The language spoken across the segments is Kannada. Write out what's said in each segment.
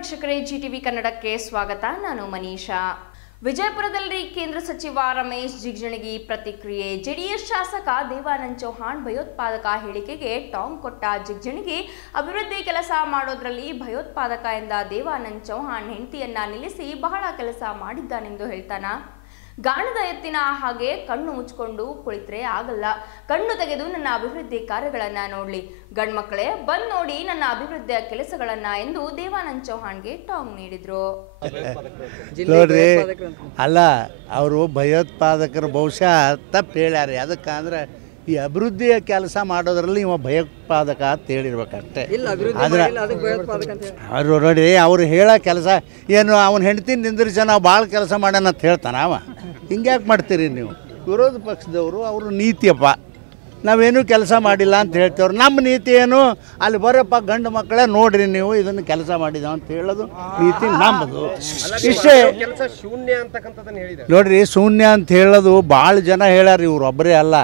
ವೀಕ್ಷಕರೇ, ಜಿಟಿವಿ ಕನ್ನಡಕ್ಕೆ ಸ್ವಾಗತ. ನಾನು ಮನೀಷಾ. ವಿಜಯಪುರದಲ್ಲಿ ಕೇಂದ್ರ ಸಚಿವ ರಮೇಶ್ ಜಿಗಜಿಣಗಿ ಪ್ರತಿಕ್ರಿಯೆ. ಜೆಡಿಎಸ್ ಶಾಸಕ ದೇವಾನಂದ್ ಚೌಹಾಣ್ ಭಯೋತ್ಪಾದಕ ಹೇಳಿಕೆಗೆ ಟಾಂಗ್ ಕೊಟ್ಟ ಜಿಗಜಿಣಗಿ, ಅಭಿವೃದ್ಧಿ ಕೆಲಸ ಮಾಡೋದ್ರಲ್ಲಿ ಭಯೋತ್ಪಾದಕ ಎಂದ ದೇವಾನಂದ್ ಚೌಹಾಣ್ ಹೆಂಡತಿಯನ್ನ ನಿಲ್ಲಿಸಿ ಬಹಳ ಕೆಲಸ ಮಾಡಿದ್ದಾನೆಂದು ಹೇಳ್ತಾನ? ಗಾಣದ ಎತ್ತಿನ ಹಾಗೆ ಕಣ್ಣು ಮುಚ್ಕೊಂಡು ಕುಳಿತರೆ ಆಗಲ್ಲ. ಕಣ್ಣು ತೆಗೆದು ನನ್ನ ಅಭಿವೃದ್ಧಿ ಕಾರ್ಯಗಳನ್ನ ನೋಡ್ಲಿ. ಗಂಡ್ಮಕ್ಕಳೇ ಬಂದ್ ನೋಡಿ ನನ್ನ ಅಭಿವೃದ್ಧಿಯ ಕೆಲಸಗಳನ್ನ ಎಂದು ದೇವಾನಂದ್ ಚೌಹಾಣ್ಗೆ ಟಾಂಗ್ ನೀಡಿದ್ರು. ನೋಡ್ರಿ ಅಲ್ಲ ಅವರು ಭಯೋತ್ಪಾದಕರು ಬಹುಶಃ ತಪ್ಪು ಹೇಳ್ಯಾರ. ಅದಕ್ಕೆ ಅಂದ್ರೆ ಈ ಅಭಿವೃದ್ಧಿಯ ಕೆಲಸ ಮಾಡೋದ್ರಲ್ಲಿ ಇವ ಭಯೋತ್ಪಾದಕ ಅಂತ ಹೇಳಿರ್ಬೇಕಷ್ಟೇ. ಆದ್ರೆ ಅದಕ್ಕೆ ಭಯೋತ್ಪಾದಕ ಅಂತ ಅವರು ನೋಡಿ ಅವ್ರು ಹೇಳೋ ಕೆಲಸ ಏನು ಅವನ ಹೆಂಡತಿ ನಿಂದ್ರಿಸ ನಾವು ಭಾಳ ಕೆಲಸ ಮಾಡ್ಯಾನ ಅಂತ ಹೇಳ್ತಾನ ಅವ. ಹಿಂಗ್ಯಾಕೆ ಮಾಡ್ತೀರಿ ನೀವು? ವಿರೋಧ ಪಕ್ಷದವರು, ಅವರು ನೀತಿಯಪ್ಪ. ನಾವೇನು ಕೆಲಸ ಮಾಡಿಲ್ಲ ಅಂತ ಹೇಳ್ತೇವ್ರು. ನಮ್ಮ ನೀತಿ ಏನು? ಅಲ್ಲಿ ಬರಪ್ಪ ಗಂಡು ಮಕ್ಕಳೇ ನೋಡ್ರಿ ನೀವು, ಇದನ್ನು ಕೆಲಸ ಮಾಡಿದ ಅಂತ ಹೇಳೋದು ನೀತಿ ನಮ್ಮದು ಇಷ್ಟೇ. ಶೂನ್ಯ ನೋಡ್ರಿ, ಶೂನ್ಯ ಅಂತ ಹೇಳೋದು ಭಾಳ ಜನ ಹೇಳ್ಯಾರ ಇವ್ರು ಒಬ್ಬರೇ ಅಲ್ಲ.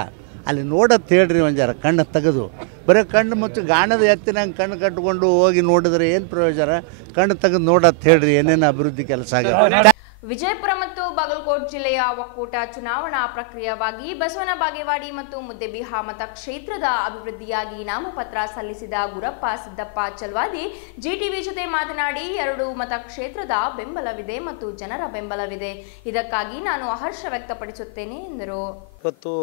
ಅಲ್ಲಿ ನೋಡತ್ ಹೇಳ್ರಿ ಒಂದು ಕಣ್ಣು ತೆಗೆದು. ಬರೀ ಕಣ್ಣು ಮುಚ್ಚಿ ಗಾಣದ ಎತ್ತಿನಂಗೆ ಕಣ್ಣು ಕಟ್ಕೊಂಡು ಹೋಗಿ ನೋಡಿದ್ರೆ ಏನು ಪ್ರಯೋಜನ? ಕಣ್ಣು ತೆಗೆದು ನೋಡತ್ ಹೇಳ್ರಿ, ಏನೇನು ಅಭಿವೃದ್ಧಿ ಕೆಲಸ ಆಗ್ಯಾವ ವಿಜಯಪುರ ಮತ್ತು ಬಾಗಲಕೋಟ್ ಜಿಲ್ಲೆಯ ಒಕ್ಕೂಟ ಚುನಾವಣಾ ಪ್ರಕ್ರಿಯವಾಗಿ ಬಸವನ ಬಾಗೇವಾಡಿ ಮತ್ತು ಮುದ್ದೆಬಿಹಾ ಮತಕ್ಷೇತ್ರದ ಅಭಿವೃದ್ಧಿಯಾಗಿ ನಾಮಪತ್ರ ಸಲ್ಲಿಸಿದ ಗುರಪ್ಪ ಸಿದ್ದಪ್ಪ ಚಲ್ವಾದಿ ಜಿಟಿವಿ ಜೊತೆ ಮಾತನಾಡಿ ಎರಡು ಮತಕ್ಷೇತ್ರದ ಬೆಂಬಲವಿದೆ ಮತ್ತು ಜನರ ಬೆಂಬಲವಿದೆ. ಇದಕ್ಕಾಗಿ ನಾನು ಹರ್ಷ ವ್ಯಕ್ತಪಡಿಸುತ್ತೇನೆ ಎಂದರು. ಇವತ್ತು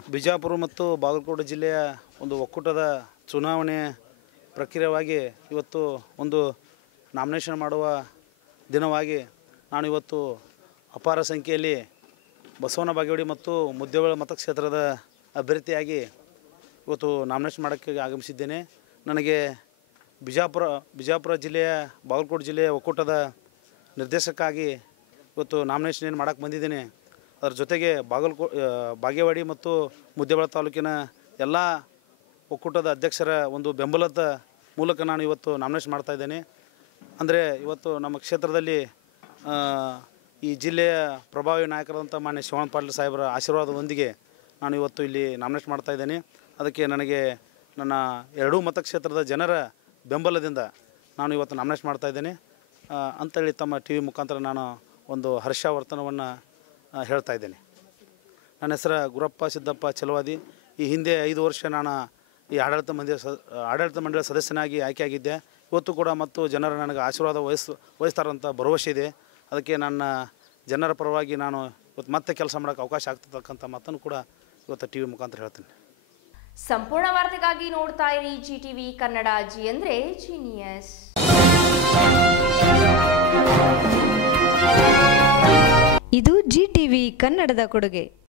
ಬಿಜಾಪುರ ಮತ್ತು ಬಾಗಲಕೋಟೆ ಜಿಲ್ಲೆಯ ಒಂದು ಒಕ್ಕೂಟದ ಚುನಾವಣೆ ಪ್ರಕ್ರಿಯವಾಗಿ ಇವತ್ತು ಒಂದು ನಾಮಿನೇಷನ್ ಮಾಡುವ ದಿನವಾಗಿ ನಾನು ಇವತ್ತು ಅಪಾರ ಸಂಖ್ಯೆಯಲ್ಲಿ ಬಸವನ ಬಾಗೇವಾಡಿ ಮತ್ತು ಮುದ್ದೇಬೇಳ ಮತಕ್ಷೇತ್ರದ ಅಭ್ಯರ್ಥಿಯಾಗಿ ಇವತ್ತು ನಾಮಿನೇಷನ್ ಮಾಡೋಕ್ಕೆ ಆಗಮಿಸಿದ್ದೇನೆ. ನನಗೆ ಬಿಜಾಪುರ ಬಿಜಾಪುರ ಜಿಲ್ಲೆಯ, ಬಾಗಲಕೋಟೆ ಜಿಲ್ಲೆಯ ಒಕ್ಕೂಟದ ನಿರ್ದೇಶಕ್ಕಾಗಿ ಇವತ್ತು ನಾಮಿನೇಷನ್ ಏನು ಮಾಡೋಕ್ಕೆ ಬಂದಿದ್ದೇನೆ. ಅದರ ಜೊತೆಗೆ ಬಾಗಲಕೋ ಬಾಗೇವಾಡಿ ಮತ್ತು ಮುದ್ದೇಬಳ ತಾಲೂಕಿನ ಎಲ್ಲ ಒಕ್ಕೂಟದ ಅಧ್ಯಕ್ಷರ ಒಂದು ಬೆಂಬಲದ ಮೂಲಕ ನಾನು ಇವತ್ತು ನಾಮಿನೇಷನ್ ಮಾಡ್ತಾ ಇದ್ದೇನೆ. ಅಂದರೆ ಇವತ್ತು ನಮ್ಮ ಕ್ಷೇತ್ರದಲ್ಲಿ ಈ ಜಿಲ್ಲೆಯ ಪ್ರಭಾವಿ ನಾಯಕರಾದಂಥ ಮಾನ್ಯ ಶಿವಣ್ಣ ಪಾಟೀಲ್ ಸಾಹೇಬರ ಆಶೀರ್ವಾದದೊಂದಿಗೆ ನಾನು ಇವತ್ತು ಇಲ್ಲಿ ನಾಮಿನೇಟ್ ಮಾಡ್ತಾ ಇದ್ದೇನೆ. ಅದಕ್ಕೆ ನನಗೆ ನನ್ನ ಎರಡೂ ಮತಕ್ಷೇತ್ರದ ಜನರ ಬೆಂಬಲದಿಂದ ನಾನು ಇವತ್ತು ನಾಮಿನೇಟ್ ಮಾಡ್ತಾ ಇದ್ದೇನೆ. ಅಂತೇಳಿ ತಮ್ಮ ಟಿ ವಿ ಮುಖಾಂತರ ನಾನು ಒಂದು ಹರ್ಷವರ್ತನವನ್ನು ಹೇಳ್ತಾ ಇದ್ದೇನೆ. ನನ್ನ ಹೆಸರು ಗುರಪ್ಪ ಸಿದ್ದಪ್ಪ ಚಲವಾದಿ. ಈ ಹಿಂದೆ ಐದು ವರ್ಷ ನಾನು ಈ ಆಡಳಿತ ಮಂದಿರ ಆಡಳಿತ ಮಂಡಳಿಯ ಸದಸ್ಯನಾಗಿ ಆಯ್ಕೆಯಾಗಿದ್ದೆ. ಇವತ್ತು ಕೂಡ ಮತ್ತು ಜನರು ನನಗೆ ಆಶೀರ್ವಾದ ವಹಿಸ್ ವಹಿಸ್ತಾರಂಥ ಭರವಸೆ ಇದೆ. ಅದಕ್ಕೆ ನನ್ನ ಜನರ ಪರವಾಗಿ ನಾನು ಇವತ್ತು ಮತ್ತೆ ಕೆಲಸ ಮಾಡೋಕ್ಕೆ ಅವಕಾಶ ಆಗ್ತಕ್ಕಂಥ ಮಾತನ್ನು ಕೂಡ ಇವತ್ತು ಟಿ ವಿ ಮುಖಾಂತರ ಹೇಳ್ತೀನಿ. ಸಂಪೂರ್ಣ ವಾರ್ತೆಗಾಗಿ ನೋಡ್ತಾ ಇರಿ ಜಿ ಟಿವಿ ಕನ್ನಡ ಜಿ ಅಂದ್ರೆ ಜೀನಿಯಸ್ ಇದು ಜಿ ಟಿವಿ ಕನ್ನಡದ ಕೊಡುಗೆ.